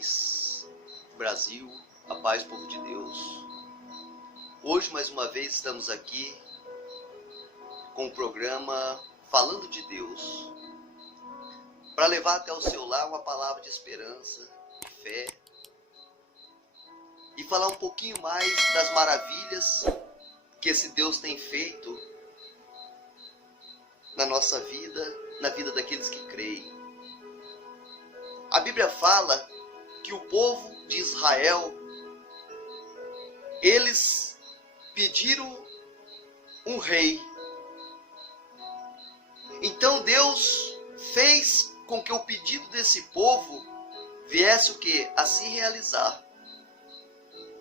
paz, Brasil, a paz, povo de Deus. Hoje, mais uma vez, estamos aqui com o programa Falando de Deus, para levar até o seu lar uma palavra de esperança, de fé, e falar um pouquinho mais das maravilhas que esse Deus tem feito na nossa vida, na vida daqueles que creem. A Bíblia fala que o povo de Israel, eles pediram um rei. Então Deus fez com que o pedido desse povo viesse o quê? A se realizar.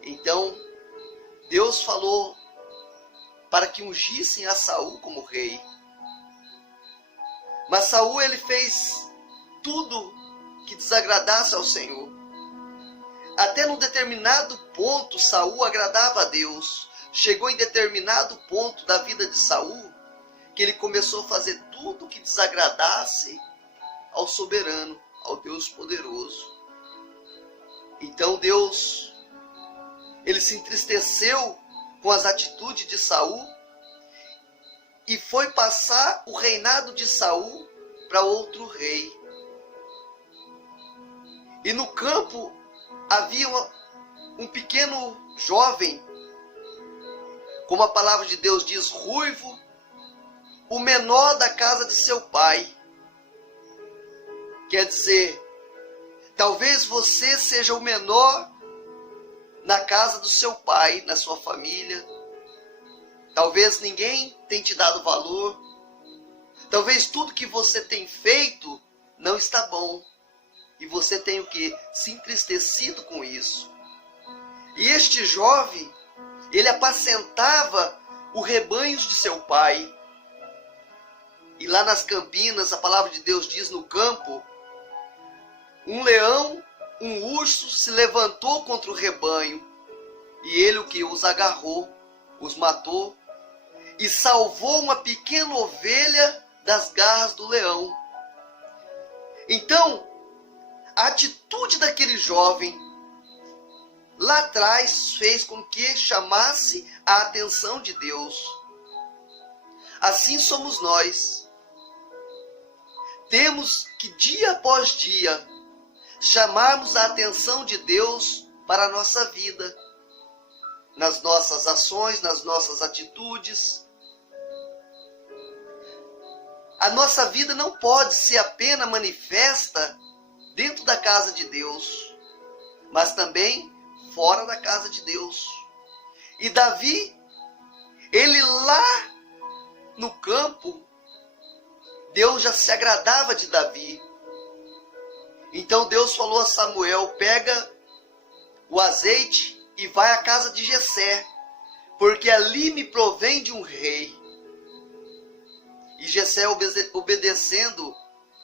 Então Deus falou para que ungissem a Saul como rei. Mas Saul, ele fez tudo que desagradasse ao Senhor. Até num determinado ponto, Saul agradava a Deus. Chegou em determinado ponto da vida de Saul, que ele começou a fazer tudo que desagradasse ao soberano, ao Deus poderoso. Então Deus, ele se entristeceu com as atitudes de Saul e foi passar o reinado de Saul para outro rei. E no campo havia um pequeno jovem, como a palavra de Deus diz, ruivo, o menor da casa de seu pai. Quer dizer, talvez você seja o menor na casa do seu pai, na sua família. Talvez ninguém tenha te dado valor. Talvez tudo que você tem feito não está bom. E você tem o quê? Se entristecido com isso. E este jovem, ele apacentava os rebanhos de seu pai. E lá nas campinas, a palavra de Deus diz no campo, um leão, um urso se levantou contra o rebanho. E ele o que? Os agarrou, os matou. E salvou uma pequena ovelha das garras do leão. Então, a atitude daquele jovem lá atrás fez com que chamasse a atenção de Deus. Assim somos nós. Temos que dia após dia chamarmos a atenção de Deus para a nossa vida, nas nossas ações, nas nossas atitudes. A nossa vida não pode ser apenas manifesta dentro da casa de Deus, mas também fora da casa de Deus. E Davi, ele lá no campo, Deus já se agradava de Davi. Então Deus falou a Samuel, pega o azeite e vai à casa de Jessé, porque ali me provém de um rei. E Jessé obedecendo,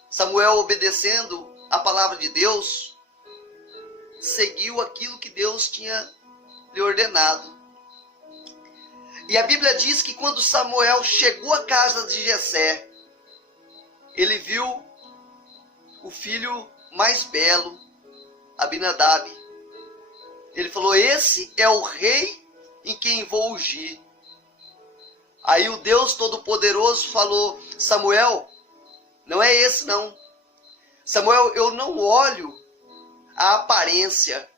Samuel obedecendo a palavra de Deus, seguiu aquilo que Deus tinha lhe ordenado. E a Bíblia diz que quando Samuel chegou à casa de Jessé, ele viu o filho mais belo, Abinadab. Ele falou, esse é o rei em quem vou ungir. Aí o Deus Todo-Poderoso falou, Samuel, não é esse não. Samuel, eu não olho a aparência,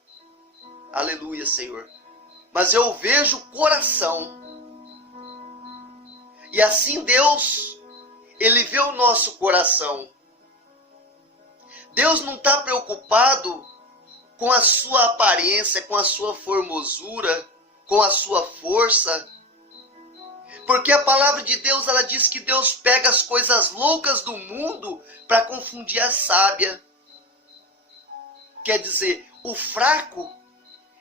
aleluia, Senhor, mas eu vejo o coração. E assim Deus, ele vê o nosso coração. Deus não está preocupado com a sua aparência, com a sua formosura, com a sua força. Porque a palavra de Deus, ela diz que Deus pega as coisas loucas do mundo para confundir a sábia. Quer dizer, o fraco,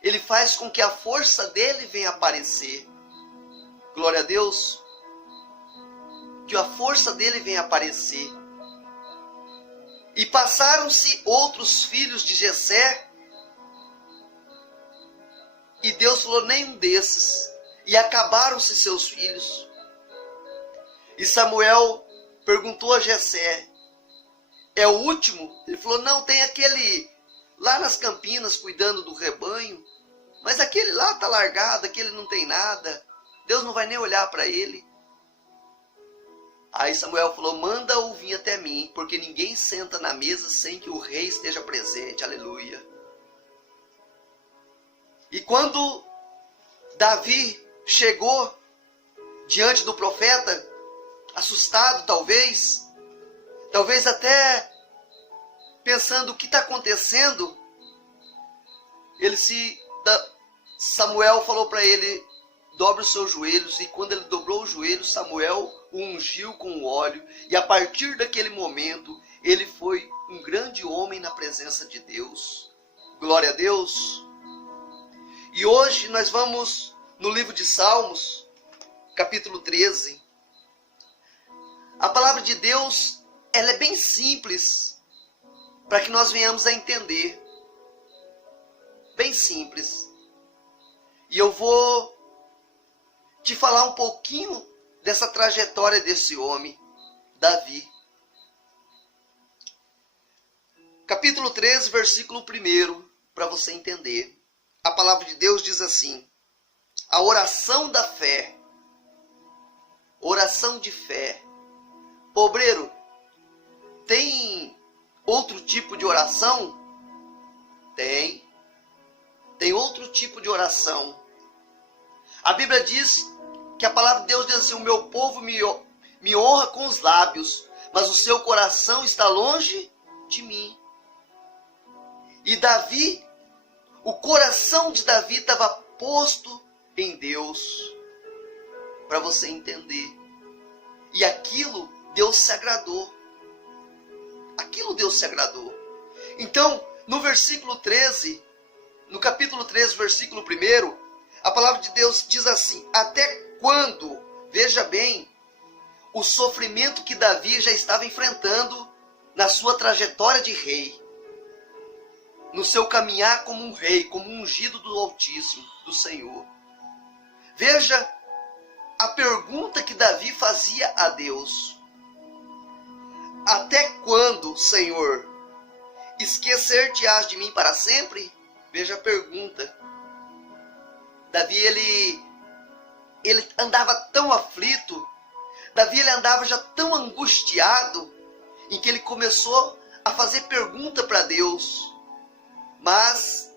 ele faz com que a força dele venha aparecer. Glória a Deus. Que a força dele venha aparecer. E passaram-se outros filhos de Jessé. E Deus falou, nenhum desses. E acabaram-se seus filhos. E Samuel perguntou a Jessé, é o último? Ele falou, não, tem aquele lá nas campinas cuidando do rebanho, mas aquele lá está largado, aquele não tem nada, Deus não vai nem olhar para ele. Aí Samuel falou, manda-o vir até mim, porque ninguém senta na mesa sem que o rei esteja presente, aleluia. E quando Davi chegou diante do profeta, assustado talvez até pensando o que está acontecendo, Samuel falou para ele, dobre os seus joelhos, e quando ele dobrou os joelhos, Samuel o ungiu com óleo, e a partir daquele momento, ele foi um grande homem na presença de Deus. Glória a Deus. E hoje nós vamos no livro de Salmos, capítulo 13. A palavra de Deus, ela é bem simples, para que nós venhamos a entender. Bem simples. E eu vou te falar um pouquinho dessa trajetória desse homem, Davi. Capítulo 13, versículo 1, para você entender. A palavra de Deus diz assim, a oração da fé, oração de fé. Obreiro, tem outro tipo de oração? Tem outro tipo de oração. A Bíblia diz que a palavra de Deus diz assim, o meu povo me honra com os lábios, mas o seu coração está longe de mim. E Davi, o coração de Davi estava posto em Deus, para você entender. E aquilo Deus se agradou. Aquilo Deus se agradou. Então, no versículo 13, no capítulo 13, versículo 1, a palavra de Deus diz assim, até quando, veja bem, o sofrimento que Davi já estava enfrentando na sua trajetória de rei, no seu caminhar como um rei, como um ungido do Altíssimo, do Senhor. Veja a pergunta que Davi fazia a Deus. Até quando, Senhor, esquecer-te-ás de mim para sempre? Veja a pergunta. Davi, ele andava tão aflito, Davi ele andava já tão angustiado, em que ele começou a fazer pergunta para Deus. Mas,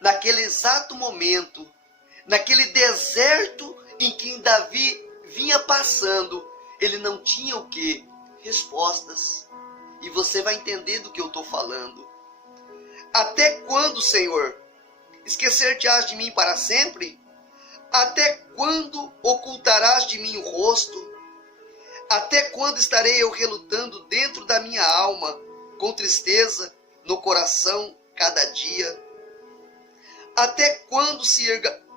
naquele exato momento, naquele deserto em que Davi vinha passando, ele não tinha o quê? Respostas. E você vai entender do que eu estou falando. Até quando, Senhor, esquecer-te-ás de mim para sempre? Até quando ocultarás de mim o rosto? Até quando estarei eu relutando dentro da minha alma, com tristeza no coração cada dia? Até quando se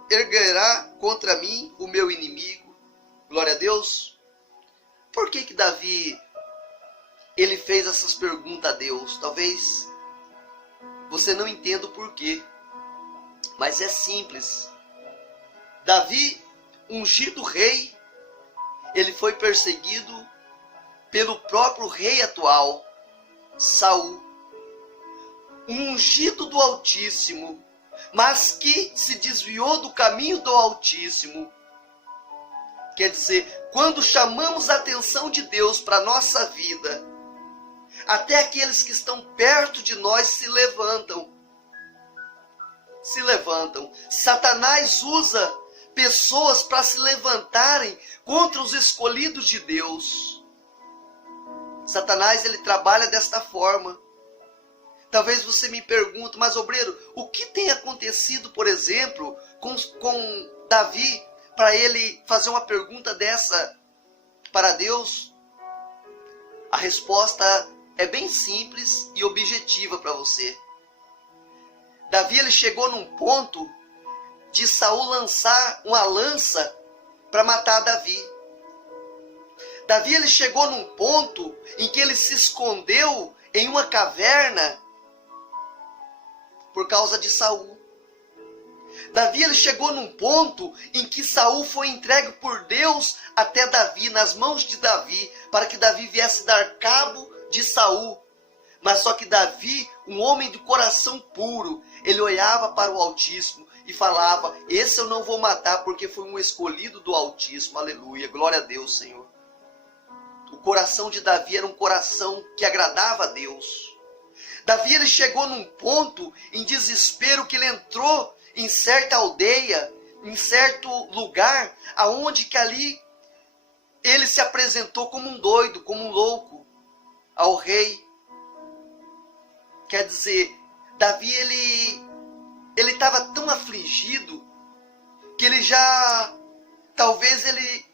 erguerá contra mim o meu inimigo? Glória a Deus. Por que Davi ele fez essas perguntas a Deus? Talvez você não entenda o porquê, mas é simples. Davi, ungido rei, ele foi perseguido pelo próprio rei atual, Saul. Um ungido do Altíssimo, mas que se desviou do caminho do Altíssimo. Quer dizer, quando chamamos a atenção de Deus para a nossa vida, até aqueles que estão perto de nós se levantam. Se levantam. Satanás usa pessoas para se levantarem contra os escolhidos de Deus. Satanás, ele trabalha desta forma. Talvez você me pergunte, mas obreiro, o que tem acontecido, por exemplo, com Davi, para ele fazer uma pergunta dessa para Deus? A resposta é bem simples e objetiva para você. Davi, ele chegou num ponto de Saul lançar uma lança para matar Davi. Davi, ele chegou num ponto em que ele se escondeu em uma caverna por causa de Saul. Davi, ele chegou num ponto em que Saul foi entregue por Deus até Davi, nas mãos de Davi, para que Davi viesse dar cabo de Saul. Mas só que Davi, um homem de coração puro, ele olhava para o Altíssimo e falava: esse eu não vou matar porque foi um escolhido do Altíssimo. Aleluia, glória a Deus, Senhor. O coração de Davi era um coração que agradava a Deus. Davi, ele chegou num ponto em desespero que ele entrou em certa aldeia, em certo lugar, aonde que ali ele se apresentou como um doido, como um louco ao rei. Quer dizer, Davi, ele estava tão afligido que ele já, talvez ele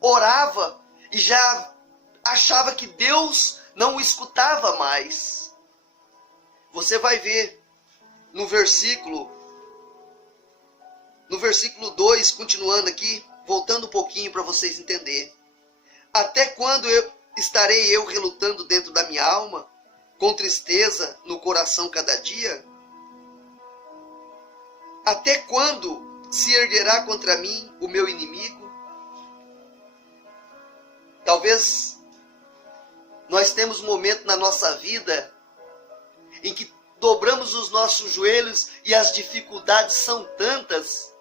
orava e já achava que Deus não o escutava mais. Você vai ver no versículo 2, continuando aqui, voltando um pouquinho para vocês entenderem. Até quando estarei eu relutando dentro da minha alma, com tristeza no coração cada dia? Até quando se erguerá contra mim o meu inimigo? Talvez nós temos um momento na nossa vida em que dobramos os nossos joelhos e as dificuldades são tantas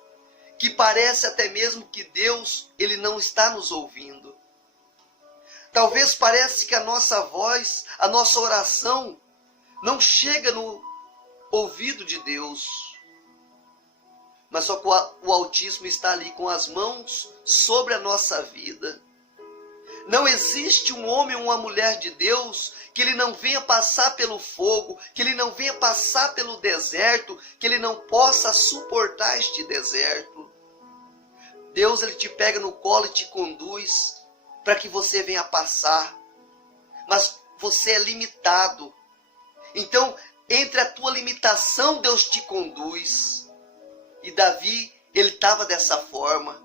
que parece até mesmo que Deus, ele não está nos ouvindo. Talvez pareça que a nossa voz, a nossa oração não chega no ouvido de Deus. Mas só que o Altíssimo está ali com as mãos sobre a nossa vida. Não existe um homem ou uma mulher de Deus que ele não venha passar pelo fogo, que ele não venha passar pelo deserto, que ele não possa suportar este deserto. Deus, ele te pega no colo e te conduz para que você venha passar. Mas você é limitado. Então, entre a tua limitação, Deus te conduz. E Davi, ele estava dessa forma.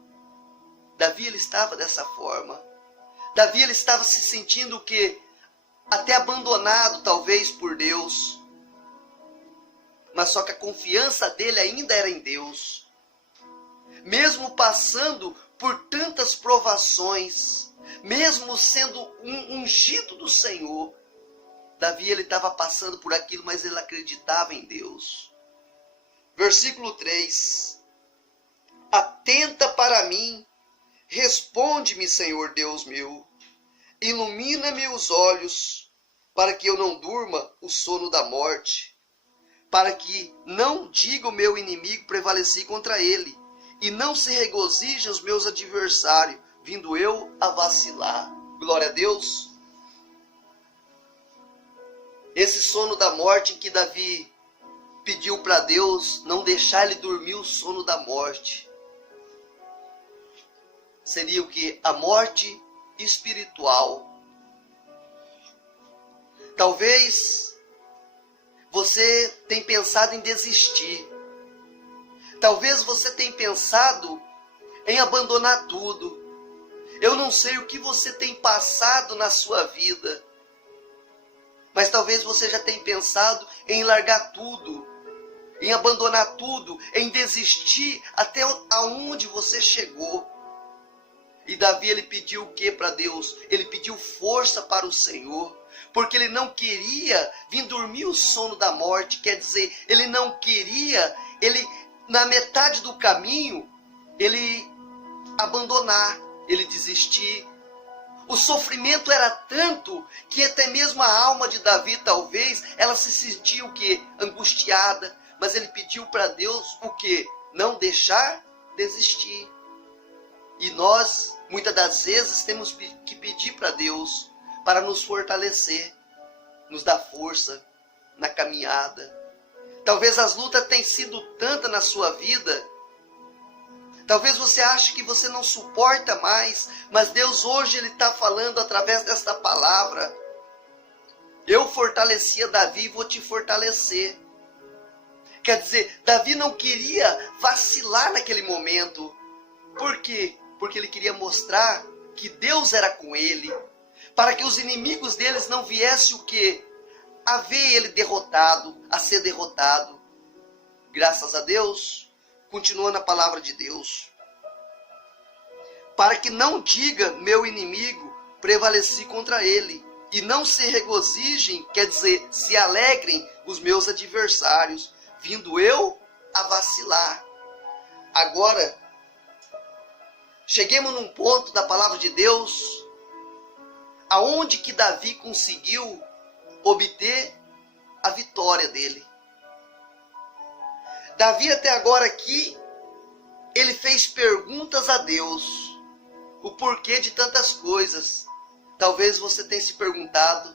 Davi, ele estava dessa forma. Davi, ele estava se sentindo o quê? Até abandonado, talvez, por Deus. Mas só que a confiança dele ainda era em Deus. Mesmo passando por tantas provações, mesmo sendo um ungido do Senhor, Davi, ele estava passando por aquilo, mas ele acreditava em Deus. Versículo 3. Atenta para mim, responde-me, Senhor Deus meu, ilumina-me os olhos, para que eu não durma o sono da morte, para que não diga o meu inimigo prevaleci contra ele, e não se regozijem os meus adversários, vindo eu a vacilar. Glória a Deus. Esse sono da morte em que Davi pediu para Deus não deixar ele dormir o sono da morte. Seria o que? A morte espiritual. Talvez você tenha pensado em desistir. Talvez você tenha pensado em abandonar tudo. Eu não sei o que você tem passado na sua vida. Mas talvez você já tenha pensado em largar tudo, em abandonar tudo, em desistir até aonde você chegou. E Davi, ele pediu o que para Deus? Ele pediu força para o Senhor, porque ele não queria vir dormir o sono da morte. Quer dizer, ele não queria, na metade do caminho, ele abandonar, ele desistir. O sofrimento era tanto que até mesmo a alma de Davi, talvez, ela se sentia o quê? Angustiada. Mas ele pediu para Deus o quê? Não deixar desistir. E nós, muitas das vezes, temos que pedir para Deus para nos fortalecer, nos dar força na caminhada. Talvez as lutas tenham sido tantas na sua vida. Talvez você ache que você não suporta mais, mas Deus hoje ele está falando através desta palavra. Eu fortalecia Davi e vou te fortalecer. Quer dizer, Davi não queria vacilar naquele momento. Por quê? Porque ele queria mostrar que Deus era com ele, para que os inimigos deles não viessem o quê? A ver ele derrotado, a ser derrotado. Graças a Deus, continuando a palavra de Deus. Para que não diga meu inimigo, prevaleci contra ele, e não se regozijem, quer dizer, se alegrem os meus adversários, vindo eu a vacilar. Agora, cheguemos num ponto da palavra de Deus, aonde que Davi conseguiu obter a vitória dele. Davi até agora aqui, ele fez perguntas a Deus, o porquê de tantas coisas. Talvez você tenha se perguntado.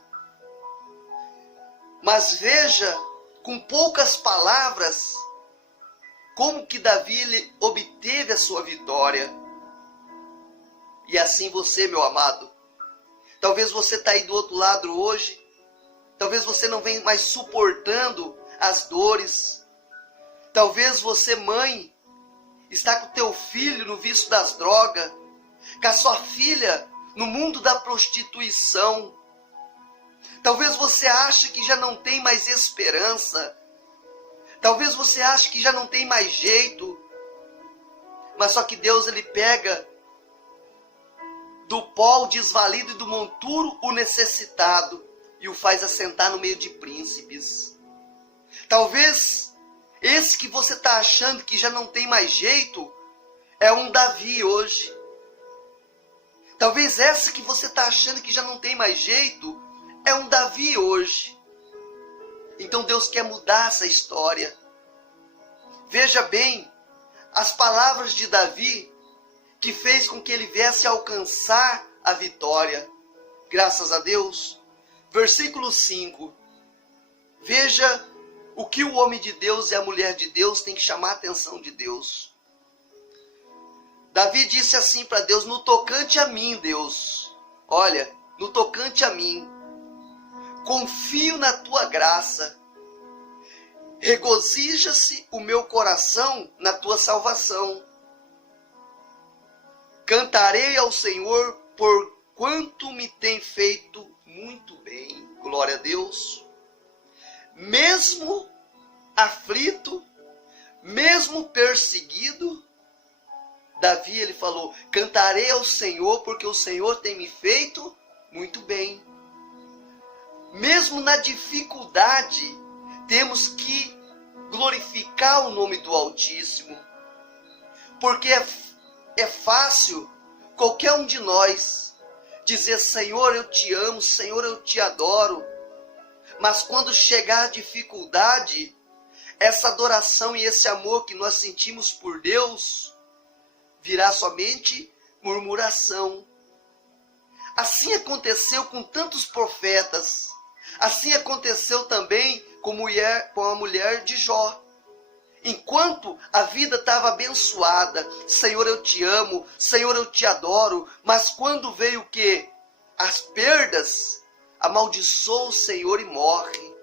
Mas veja, com poucas palavras, como que Davi ele obteve a sua vitória. E assim você, meu amado. Talvez você está aí do outro lado hoje. Talvez você não venha mais suportando as dores. Talvez você, mãe, está com o teu filho no vício das drogas, com a sua filha no mundo da prostituição. Talvez você ache que já não tem mais esperança. Talvez você ache que já não tem mais jeito. Mas só que Deus ele pega do pó o desvalido e do monturo o necessitado e o faz assentar no meio de príncipes. Talvez esse que você está achando que já não tem mais jeito é um Davi hoje. Talvez essa que você está achando que já não tem mais jeito é um Davi hoje. Então Deus quer mudar essa história. Veja bem, as palavras de Davi que fez com que ele viesse a alcançar a vitória. Graças a Deus. Versículo 5. Veja o que o homem de Deus e a mulher de Deus tem que chamar a atenção de Deus. Davi disse assim para Deus: no tocante a mim, Deus, olha, no tocante a mim, confio na tua graça, regozija-se o meu coração na tua salvação. Cantarei ao Senhor por quanto me tem feito muito bem. Glória a Deus. Mesmo aflito, mesmo perseguido, Davi ele falou: cantarei ao Senhor porque o Senhor tem me feito muito bem. Mesmo na dificuldade, temos que glorificar o nome do Altíssimo. Porque é fácil qualquer um de nós dizer: Senhor, eu te amo, Senhor, eu te adoro. Mas quando chegar a dificuldade, essa adoração e esse amor que nós sentimos por Deus virá somente murmuração. Assim aconteceu com tantos profetas. Assim aconteceu também com a mulher de Jó. Enquanto a vida estava abençoada, Senhor, eu te amo, Senhor, eu te adoro, mas quando veio o quê? As perdas, amaldiçoou o Senhor e morre.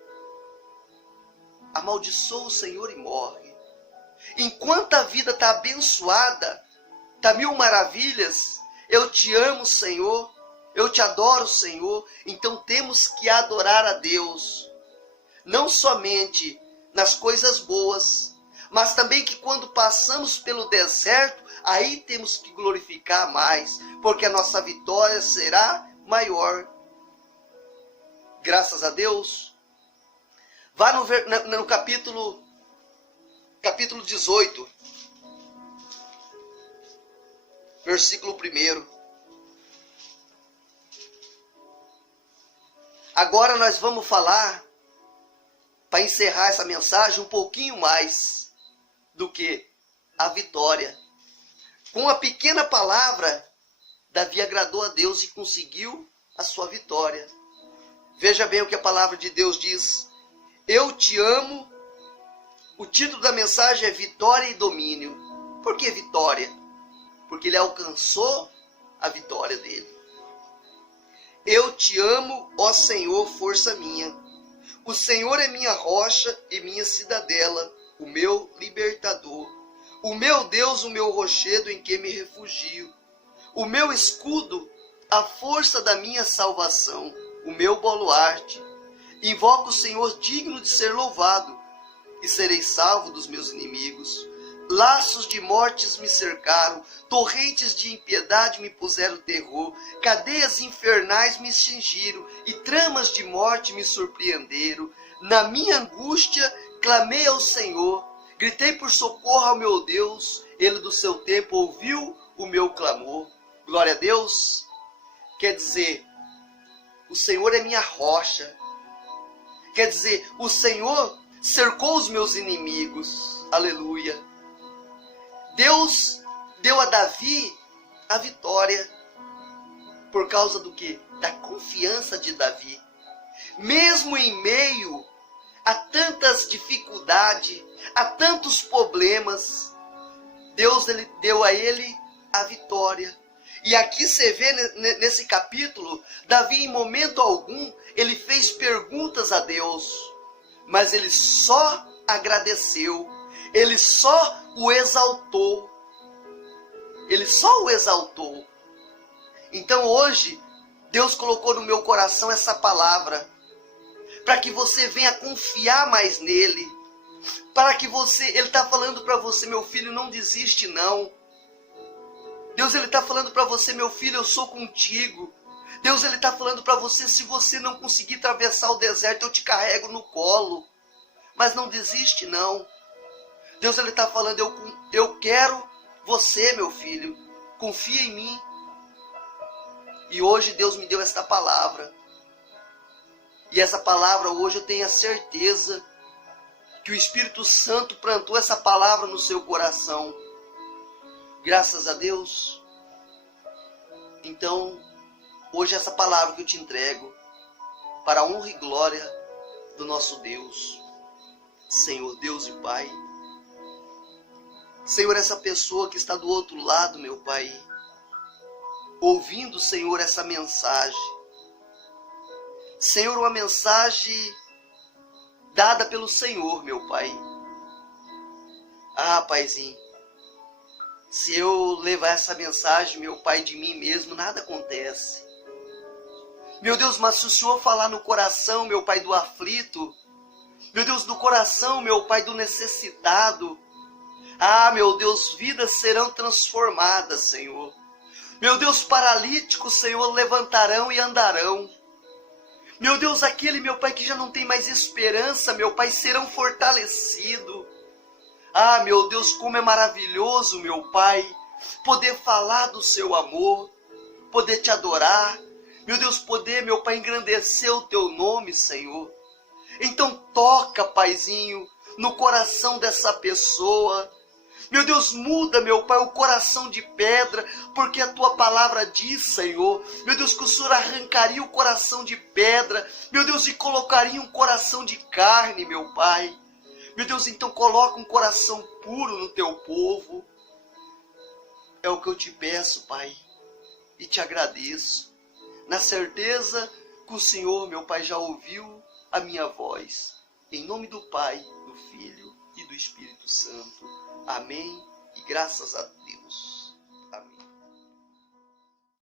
Amaldiçoou o Senhor e morre. Enquanto a vida está abençoada, está mil maravilhas, eu te amo, Senhor, eu te adoro, Senhor. Então temos que adorar a Deus, não somente nas coisas boas, mas também que quando passamos pelo deserto, aí temos que glorificar mais, porque a nossa vitória será maior. Graças a Deus. Vá no capítulo 18, versículo 1. Agora nós vamos falar, para encerrar essa mensagem, um pouquinho mais do que a vitória. Com uma pequena palavra, Davi agradou a Deus e conseguiu a sua vitória. Veja bem o que a palavra de Deus diz: eu te amo. O título da mensagem é Vitória e Domínio. Por que vitória? Porque ele alcançou a vitória dele. Eu te amo, ó Senhor, força minha. O Senhor é minha rocha e minha cidadela, o meu libertador. O meu Deus, o meu rochedo em que me refugio. O meu escudo, a força da minha salvação, o meu baluarte. Invoco o Senhor digno de ser louvado, e serei salvo dos meus inimigos. Laços de mortes me cercaram, torrentes de impiedade me puseram terror, cadeias infernais me cingiram e tramas de morte me surpreenderam. Na minha angústia clamei ao Senhor, gritei por socorro ao meu Deus, ele do seu tempo ouviu o meu clamor. Glória a Deus. Quer dizer, o Senhor é minha rocha. Quer dizer, o Senhor cercou os meus inimigos. Aleluia. Deus deu a Davi a vitória. Por causa do quê? Da confiança de Davi. Mesmo em meio a tantas dificuldades, a tantos problemas, Deus deu a ele a vitória. E aqui você vê nesse capítulo, Davi em momento algum, ele fez perguntas a Deus, mas ele só agradeceu, ele só o exaltou. Ele só o exaltou. Então hoje, Deus colocou no meu coração essa palavra, para que você venha confiar mais nele, para que ele está falando para você, meu filho, não desiste não. Deus, ele está falando para você, meu filho, eu sou contigo. Deus, ele está falando para você, se você não conseguir atravessar o deserto, eu te carrego no colo. Mas não desiste não. Deus, ele está falando, eu quero você, meu filho. Confia em mim. E hoje Deus me deu esta palavra. E essa palavra hoje eu tenho a certeza que o Espírito Santo plantou essa palavra no seu coração. Graças a Deus. Então, hoje essa palavra que eu te entrego, para a honra e glória do nosso Deus, Senhor, Deus e Pai. Senhor, essa pessoa que está do outro lado, meu Pai, ouvindo, Senhor, essa mensagem. Senhor, uma mensagem dada pelo Senhor, meu Pai. Ah, Paizinho, se eu levar essa mensagem, meu Pai, de mim mesmo, nada acontece. Meu Deus, mas se o Senhor falar no coração, meu Pai, do aflito, meu Deus, do coração, meu Pai, do necessitado, ah, meu Deus, vidas serão transformadas, Senhor. Meu Deus, paralíticos, Senhor, levantarão e andarão. Meu Deus, aquele, meu Pai, que já não tem mais esperança, meu Pai, serão fortalecidos. Ah, meu Deus, como é maravilhoso, meu Pai, poder falar do seu amor, poder te adorar. Meu Deus, poder, meu Pai, engrandecer o teu nome, Senhor. Então toca, Paizinho, no coração dessa pessoa. Meu Deus, muda, meu Pai, o coração de pedra, porque a tua palavra diz, Senhor, meu Deus, que o Senhor arrancaria o coração de pedra, meu Deus, e colocaria um coração de carne, meu Pai. Meu Deus, então coloca um coração puro no teu povo. É o que eu te peço, Pai, e te agradeço, na certeza que o Senhor, meu Pai, já ouviu a minha voz. Em nome do Pai, do Filho e do Espírito Santo. Amém e graças a Deus.